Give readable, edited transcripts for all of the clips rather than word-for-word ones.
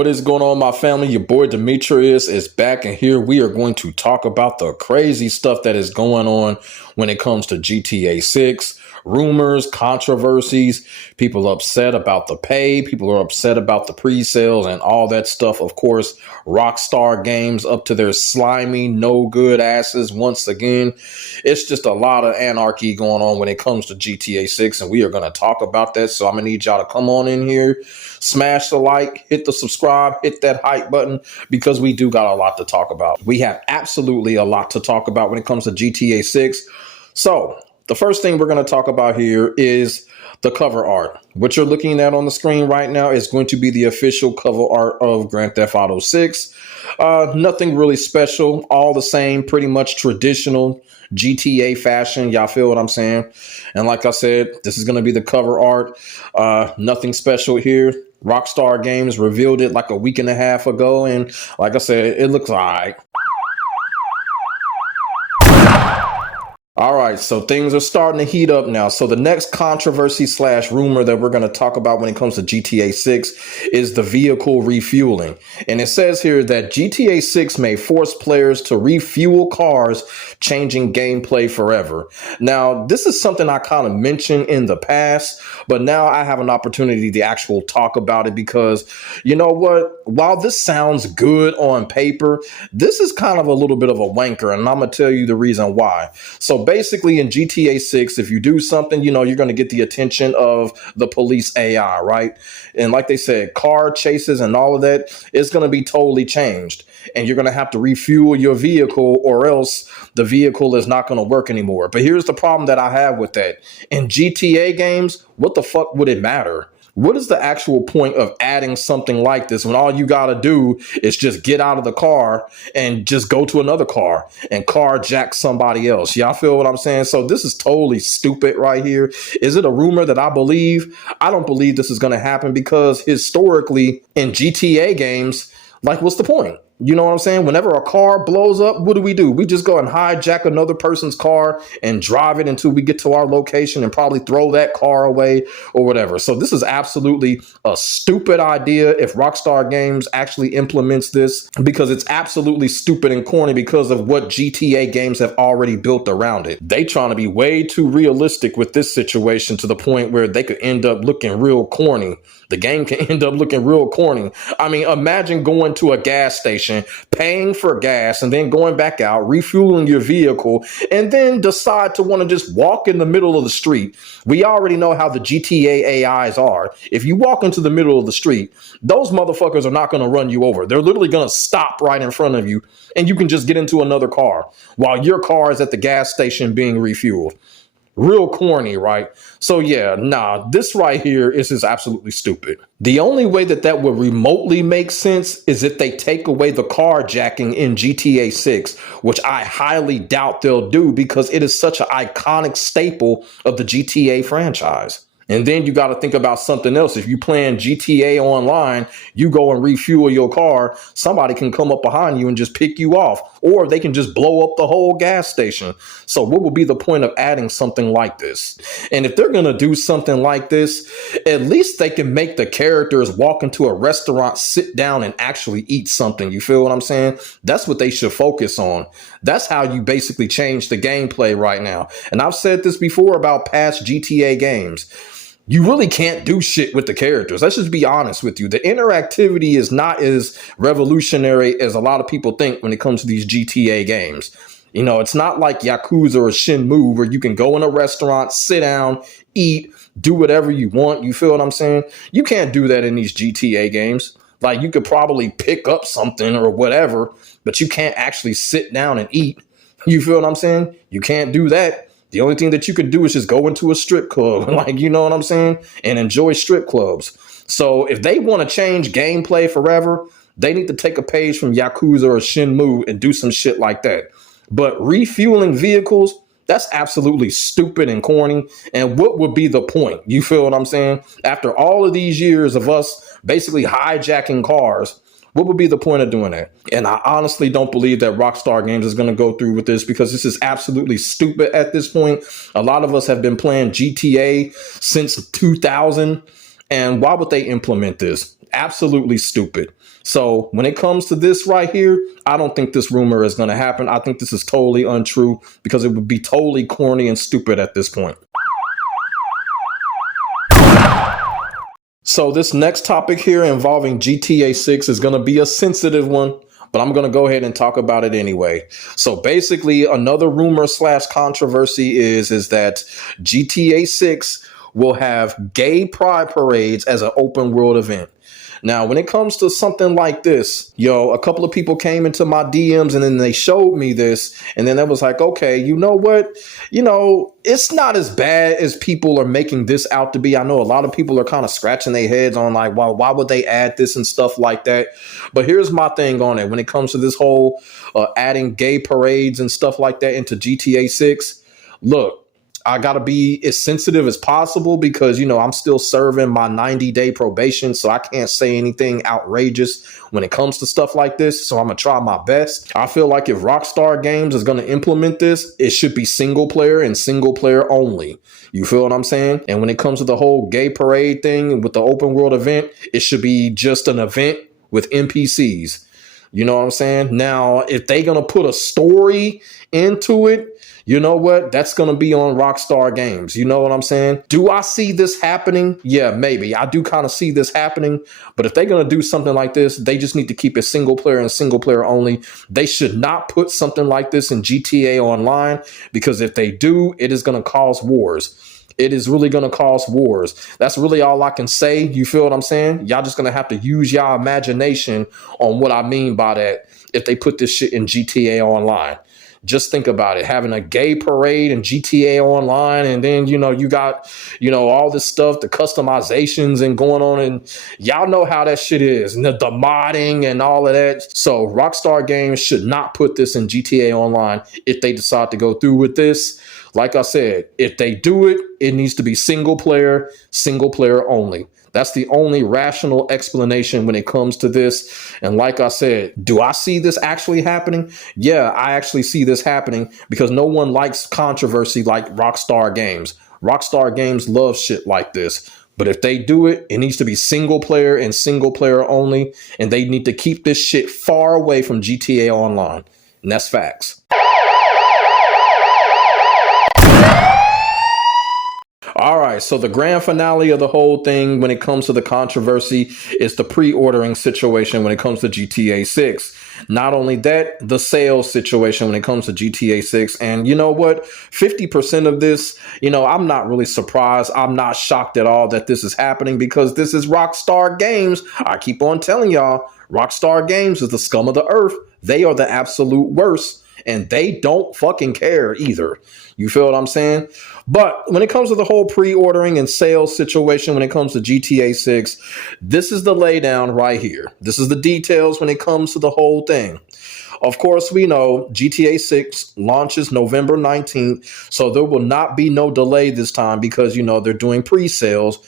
What is going on, my family? Your boy Demetrius is back, and here we are going to talk about the crazy stuff that is going on when it comes to GTA 6. Rumors, controversies, people upset about the pay, people are upset about the pre-sales and all that stuff. Of course, Rockstar Games up to their slimy, no good asses once again. It's just a lot of anarchy going on when it comes to GTA 6, and we are going to talk about that. So I'm going to need y'all to come on in here, smash the like, hit the subscribe, hit that hype button, because we do got a lot to talk about. We have absolutely a lot to talk about when it comes to GTA 6. So the first thing we're going to talk about here is the cover art. What you're looking at on the screen right now is going to be the official cover art of Grand Theft Auto 6. Nothing really special, all the same, pretty much traditional GTA fashion. Y'all feel what I'm saying? And like I said, this is going to be the cover art. Nothing special here. Rockstar Games revealed it like a week and a half ago, and like I said, it looks all right. All right, so things are starting to heat up now. So the next controversy / rumor that we're going to talk about when it comes to GTA 6 is the vehicle refueling. And it says here that GTA 6 may force players to refuel cars, changing gameplay forever. Now, this is something I kind of mentioned in the past, but now I have an opportunity to actually talk about it because, you know what? While this sounds good on paper, this is kind of a little bit of a wanker, and I'm going to tell you the reason why. So basically in GTA 6, if you do something, you know, you're going to get the attention of the police AI, right? And like they said, car chases and all of that is going to be totally changed. And you're going to have to refuel your vehicle, or else the vehicle is not going to work anymore. But here's the problem that I have with that. In GTA games, what the fuck would it matter? What is the actual point of adding something like this when all you got to do is just get out of the car and just go to another car and carjack somebody else? Y'all feel what I'm saying? So this is totally stupid right here. Is it a rumor that I believe? I don't believe this is going to happen because historically in GTA games, like, what's the point? You know what I'm saying? Whenever a car blows up, what do? We just go and hijack another person's car and drive it until we get to our location and probably throw that car away or whatever. So this is absolutely a stupid idea if Rockstar Games actually implements this, because it's absolutely stupid and corny because of what GTA games have already built around it. They trying to be way too realistic with this situation to the point where they could end up looking real corny. The game can end up looking real corny. I mean, imagine going to a gas station, paying for gas, and then going back out, refueling your vehicle, and then decide to want to just walk in the middle of the street. We already know how the GTA AIs are. If you walk into the middle of the street, those motherfuckers are not going to run you over. They're literally going to stop right in front of you, and you can just get into another car while your car is at the gas station being refueled. Real corny, right? So yeah, nah, this right here is just absolutely stupid. The only way that that would remotely make sense is if they take away the carjacking in GTA 6, which I highly doubt they'll do because it is such an iconic staple of the GTA franchise. And then you got to think about something else. If you playing GTA online, you go and refuel your car, somebody can come up behind you and just pick you off, or they can just blow up the whole gas station. So what would be the point of adding something like this? And if they're going to do something like this, at least they can make the characters walk into a restaurant, sit down and actually eat something. You feel what I'm saying? That's what they should focus on. That's how you basically change the gameplay right now. And I've said this before about past GTA games. You really can't do shit with the characters. Let's just be honest with you. The interactivity is not as revolutionary as a lot of people think when it comes to these GTA games. You know, it's not like Yakuza or Shenmue where you can go in a restaurant, sit down, eat, do whatever you want. You feel what I'm saying? You can't do that in these GTA games. Like, you could probably pick up something or whatever, but you can't actually sit down and eat. You feel what I'm saying? You can't do that. The only thing that you could do is just go into a strip club, like, you know what I'm saying, and enjoy strip clubs. So if they want to change gameplay forever, they need to take a page from Yakuza or Shenmue and do some shit like that. But refueling vehicles, that's absolutely stupid and corny. And what would be the point? You feel what I'm saying? After all of these years of us basically hijacking cars, what would be the point of doing that? And I honestly don't believe that Rockstar Games is going to go through with this because this is absolutely stupid at this point. A lot of us have been playing GTA since 2000. And why would they implement this? Absolutely stupid. So when it comes to this right here, I don't think this rumor is going to happen. I think this is totally untrue because it would be totally corny and stupid at this point. So this next topic here involving GTA 6 is going to be a sensitive one, but I'm going to go ahead and talk about it anyway. So basically, another rumor slash controversy is that GTA 6 will have gay pride parades as an open world event. Now, when it comes to something like this, a couple of people came into my DMs and then they showed me this. And then I was like, okay, you know what? It's not as bad as people are making this out to be. I know a lot of people are kind of scratching their heads on like, well, why would they add this and stuff like that? But here's my thing on it. When it comes to this whole adding gay parades and stuff like that into GTA 6, look, I got to be as sensitive as possible because, I'm still serving my 90-day probation. So I can't say anything outrageous when it comes to stuff like this. So I'm going to try my best. I feel like if Rockstar Games is going to implement this, it should be single player and single player only. You feel what I'm saying? And when it comes to the whole gay parade thing with the open world event, it should be just an event with NPCs. You know what I'm saying? Now, if they're going to put a story into it, you know what? That's going to be on Rockstar Games. You know what I'm saying? Do I see this happening? Yeah, maybe. I do kind of see this happening. But if they're going to do something like this, they just need to keep it single player and single player only. They should not put something like this in GTA Online because if they do, it is going to cause wars. It is really going to cause wars. That's really all I can say. You feel what I'm saying? Y'all just going to have to use y'all imagination on what I mean by that if they put this shit in GTA Online. Just think about it, having a gay parade in GTA Online. And then, you got, all this stuff, the customizations and going on. And y'all know how that shit is. And the modding and all of that. So Rockstar Games should not put this in GTA Online if they decide to go through with this. Like I said, if they do it, it needs to be single player only. That's the only rational explanation when it comes to this. And like I said, do I see this actually happening? Yeah, I actually see this happening because no one likes controversy like Rockstar Games. Rockstar Games love shit like this. But if they do it, it needs to be single player and single player only. And they need to keep this shit far away from GTA Online. And that's facts. All right, so the grand finale of the whole thing when it comes to the controversy is the pre-ordering situation when it comes to GTA 6. Not only that, the sales situation when it comes to GTA 6. And you know what? 50% of this, I'm not really surprised. I'm not shocked at all that this is happening because this is Rockstar Games. I keep on telling y'all, Rockstar Games is the scum of the earth. They are the absolute worst. And they don't fucking care either. You feel what I'm saying? But when it comes to the whole pre-ordering and sales situation, when it comes to GTA 6, this is the laydown right here. This is the details when it comes to the whole thing. Of course, we know GTA 6 launches November 19th, so there will not be no delay this time because, they're doing pre-sales.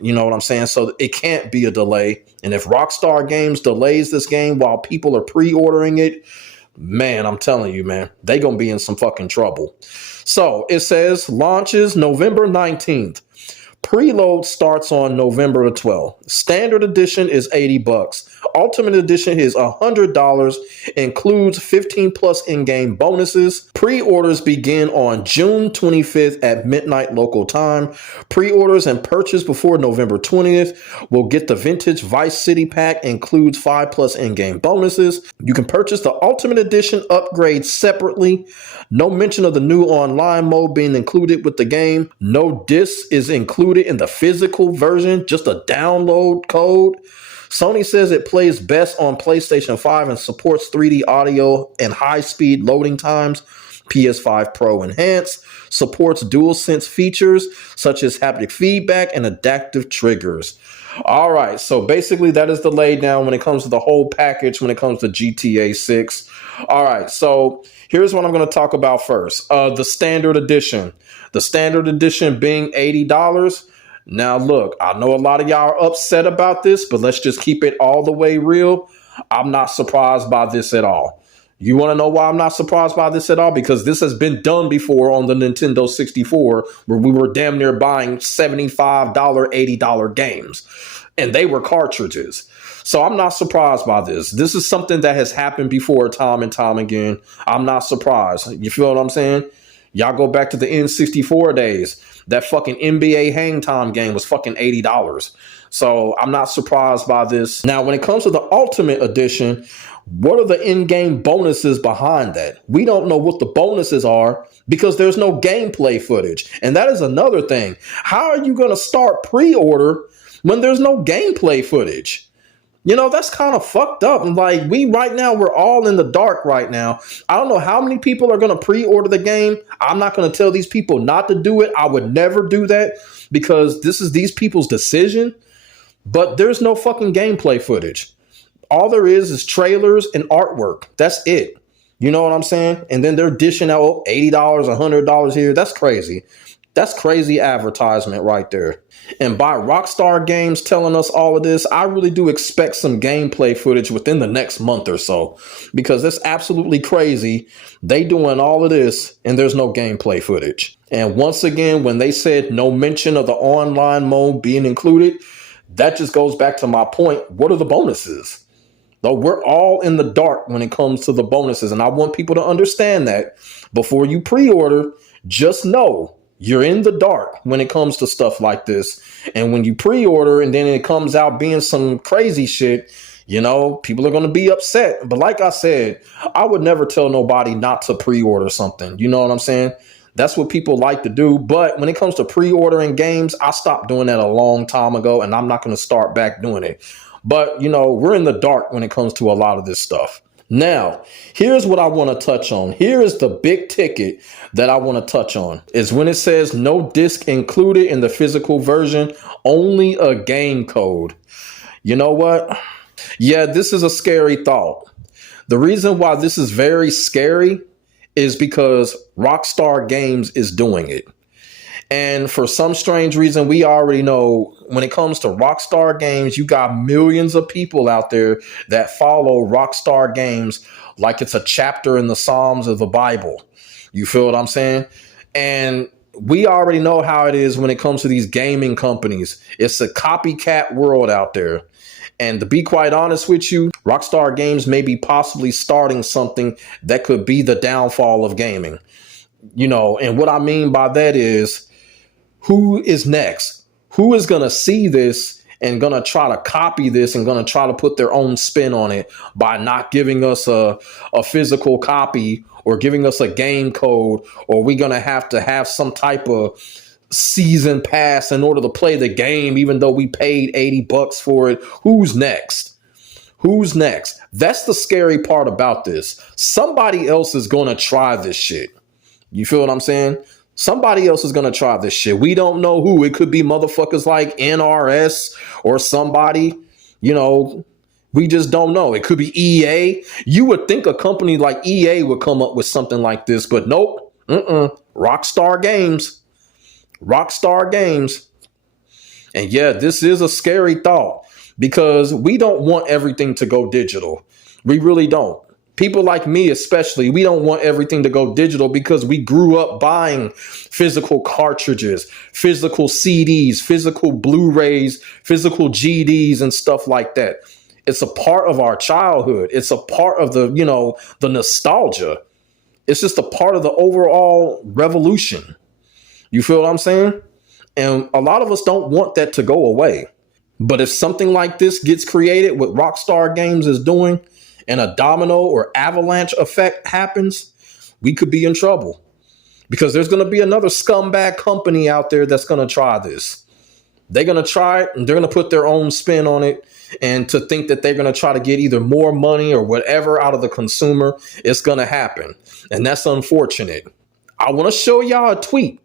You know what I'm saying? So it can't be a delay. And if Rockstar Games delays this game while people are pre-ordering it, man, I'm telling you, man, they gonna be in some fucking trouble. So it says launches November 19th. Preload starts on November the 12th. Standard edition is $80. Ultimate edition is $100, includes 15 plus in-game bonuses. Pre-orders begin on June 25th at midnight local time. Pre-orders and purchase before November 20th will get the Vintage Vice City pack, includes 5 plus in-game bonuses. You can purchase the Ultimate Edition upgrade separately. No mention of the new online mode being included with the game. No disc is included in the physical version, just a download code. Sony says it plays best on PlayStation 5 and supports 3D audio and high-speed loading times. PS5 Pro Enhanced supports DualSense features such as haptic feedback and adaptive triggers. All right, so basically that is the laydown when it comes to the whole package when it comes to GTA 6. All right, so here's what I'm going to talk about first. The standard edition. The standard edition being $80. Now, look, I know a lot of y'all are upset about this, but let's just keep it all the way real. I'm not surprised by this at all. You want to know why I'm not surprised by this at all? Because this has been done before on the Nintendo 64, where we were damn near buying $75, $80 games. and they were cartridges. So I'm not surprised by this. This is something that has happened before time and time again. I'm not surprised. You feel what I'm saying? Y'all go back to the N64 days. That fucking NBA Hang Time game was fucking $80. So I'm not surprised by this. Now, when it comes to the Ultimate Edition, what are the in-game bonuses behind that? We don't know what the bonuses are because there's no gameplay footage. And that is another thing. How are you going to start pre-order when there's no gameplay footage? You know, that's kind of fucked up. Like, right now, we're all in the dark right now. I don't know how many people are going to pre-order the game. I'm not going to tell these people not to do it. I would never do that because this is these people's decision. But there's no fucking gameplay footage. All there is trailers and artwork. That's it. You know what I'm saying? And then they're dishing out $80, $100 here. That's crazy. That's crazy advertisement right there. And by Rockstar Games telling us all of this, I really do expect some gameplay footage within the next month or so, because it's absolutely crazy. They doing all of this and there's no gameplay footage. And once again, when they said no mention of the online mode being included, that just goes back to my point. What are the bonuses? Though we're all in the dark when it comes to the bonuses. And I want people to understand that before you pre-order, just know you're in the dark when it comes to stuff like this. And when you pre-order and then it comes out being some crazy shit, you know, people are going to be upset. But like I said, I would never tell nobody not to pre-order something. You know what I'm saying? That's what people like to do. But when it comes to pre-ordering games, I stopped doing that a long time ago, and I'm not going to start back doing it. But, you know, we're in the dark when it comes to a lot of this stuff. Now, here's what I want to touch on. Here is the big ticket that I want to touch on is when it says no disc included in the physical version, only a game code. You know what? Yeah, this is a scary thought. The reason why this is very scary is because Rockstar Games is doing it. And for some strange reason, we already know when it comes to Rockstar Games, you got millions of people out there that follow Rockstar Games like it's a chapter in the Psalms of the Bible. You feel what I'm saying? And we already know how it is when it comes to these gaming companies. It's a copycat world out there. And to be quite honest with you, Rockstar Games may be possibly starting something that could be the downfall of gaming. You know, and what I mean by that is, who is next? Who is going to see this and going to try to copy this and going to try to put their own spin on it by not giving us a physical copy or giving us a game code, or we going to have some type of season pass in order to play the game, even though we paid $80 for it? Who's next? Who's next? That's the scary part about this. Somebody else is going to try this shit. You feel what I'm saying? Somebody else is going to try this shit. We don't know who. It could be motherfuckers like NRS or somebody, you know, we just don't know. It could be EA. You would think a company like EA would come up with something like this, but nope. Rockstar Games. Rockstar Games. And yeah, this is a scary thought because we don't want everything to go digital. We really don't. People like me, especially, we don't want everything to go digital because we grew up buying physical cartridges, physical CDs, physical Blu-rays, physical GDs and stuff like that. It's a part of our childhood. It's a part of the, you know, the nostalgia. It's just a part of the overall revolution. You feel what I'm saying? And a lot of us don't want that to go away. But if something like this gets created, what Rockstar Games is doing, and a domino or avalanche effect happens, we could be in trouble because there's going to be another scumbag company out there that's going to try this. They're going to try it and they're going to put their own spin on it, and to think that they're going to try to get either more money or whatever out of the consumer, it's going to happen. And that's unfortunate. I want to show y'all a tweet.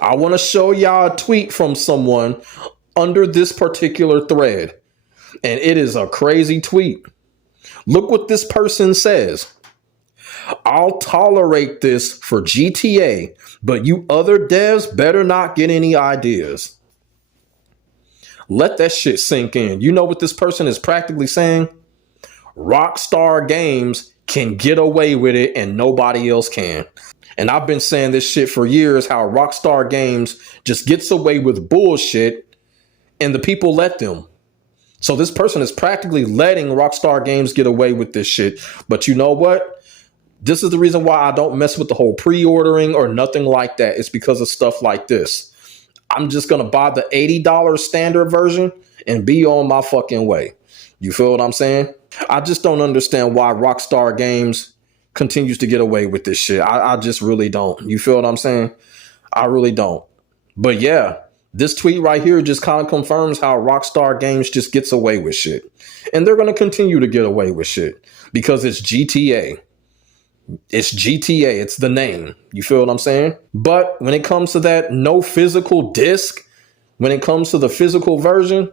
I want to show y'all a tweet from someone under this particular thread. And it is a crazy tweet. Look what this person says. I'll tolerate this for GTA, but you other devs better not get any ideas. Let that shit sink in. You know what this person is practically saying? Rockstar Games can get away with it and nobody else can. And I've been saying this shit for years, how Rockstar Games just gets away with bullshit and the people let them. So this person is practically letting Rockstar Games get away with this shit. But you know what? This is the reason why I don't mess with the whole pre-ordering or nothing like that. It's because of stuff like this. I'm just going to buy the $80 standard version and be on my fucking way. You feel what I'm saying? I just don't understand why Rockstar Games continues to get away with this shit. I just really don't. You feel what I'm saying? I really don't. But yeah, this tweet right here just kind of confirms how Rockstar Games just gets away with shit. And they're going to continue to get away with shit because it's GTA. It's GTA. It's the name. You feel what I'm saying? But when it comes to that no physical disc, when it comes to the physical version,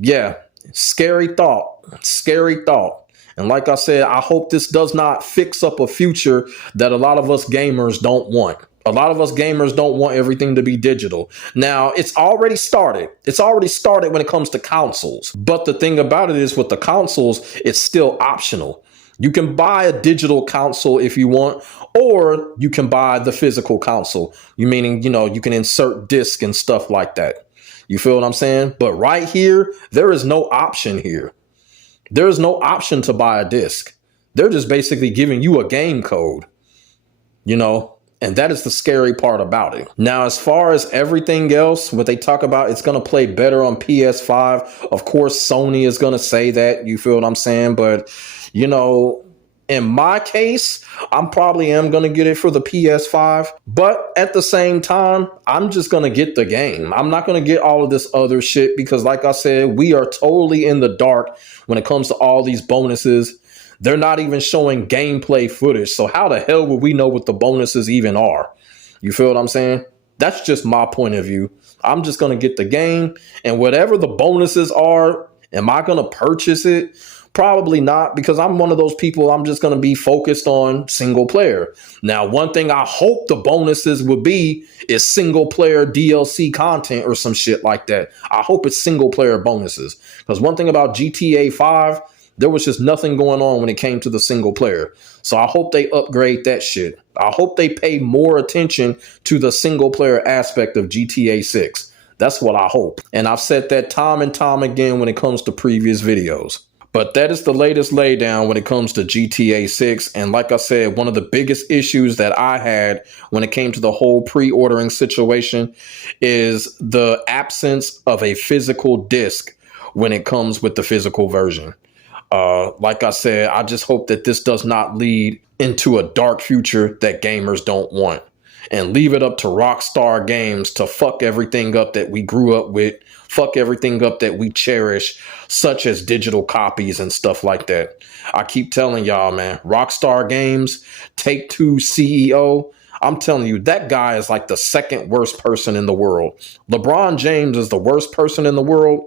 yeah, scary thought. Scary thought. And like I said, I hope this does not fix up a future that a lot of us gamers don't want. A lot of us gamers don't want everything to be digital. Now, it's already started. It's already started when it comes to consoles. But the thing about it is with the consoles, it's still optional. You can buy a digital console if you want, or you can buy the physical console. Meaning, you can insert disc and stuff like that. You feel what I'm saying? But right here, there is no option here. There is no option to buy a disc. They're just basically giving you a game code, and that is the scary part about it. Now, as far as everything else, what they talk about, it's going to play better on PS5. Of course, Sony is going to say that. You feel what I'm saying? But, in my case, I'm probably am going to get it for the PS5. But at the same time, I'm just going to get the game. I'm not going to get all of this other shit because, like I said, we are totally in the dark when it comes to all these bonuses. They're not even showing gameplay footage. So how the hell would we know what the bonuses even are? You feel what I'm saying? That's just my point of view. I'm just going to get the game, and whatever the bonuses are, am I going to purchase it? Probably not, because I'm one of those people, I'm just going to be focused on single player. Now, one thing I hope the bonuses will be is single player DLC content or some shit like that. I hope it's single player bonuses, because one thing about GTA 5, there was just nothing going on when it came to the single player. So I hope they upgrade that shit. I hope they pay more attention to the single player aspect of GTA 6. That's what I hope. And I've said that time and time again when it comes to previous videos. But that is the latest laydown when it comes to GTA 6. And like I said, one of the biggest issues that I had when it came to the whole pre-ordering situation is the absence of a physical disc when it comes with the physical version. Like I said, I just hope that this does not lead into a dark future that gamers don't want, and leave it up to Rockstar Games to fuck everything up that we grew up with, fuck everything up that we cherish, such as digital copies and stuff like that. I keep telling y'all, man, Rockstar Games, Take-Two CEO, I'm telling you, that guy is like the second worst person in the world. LeBron James is the worst person in the world.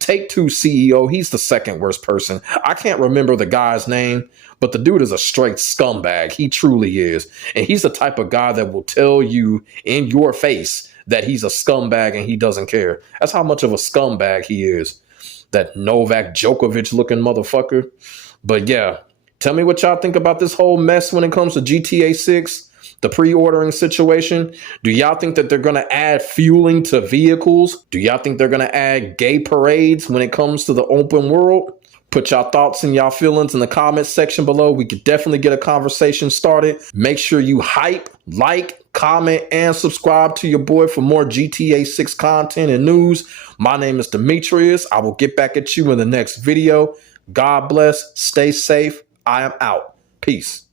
Take-Two CEO, he's the second worst person. I can't remember the guy's name, but the dude is a straight scumbag. He truly is. And he's the type of guy that will tell you in your face that he's a scumbag and he doesn't care. That's how much of a scumbag he is. That Novak Djokovic looking motherfucker. But yeah, tell me what y'all think about this whole mess when it comes to GTA 6. The pre-ordering situation. Do y'all think that they're going to add fueling to vehicles? Do y'all think they're going to add gay parades when it comes to the open world? Put y'all thoughts and y'all feelings in the comments section below. We could definitely get a conversation started. Make sure you hype, like, comment, and subscribe to your boy for more GTA 6 content and news. My name is Demetrius. I will get back at you in the next video. God bless. Stay safe. I am out. Peace.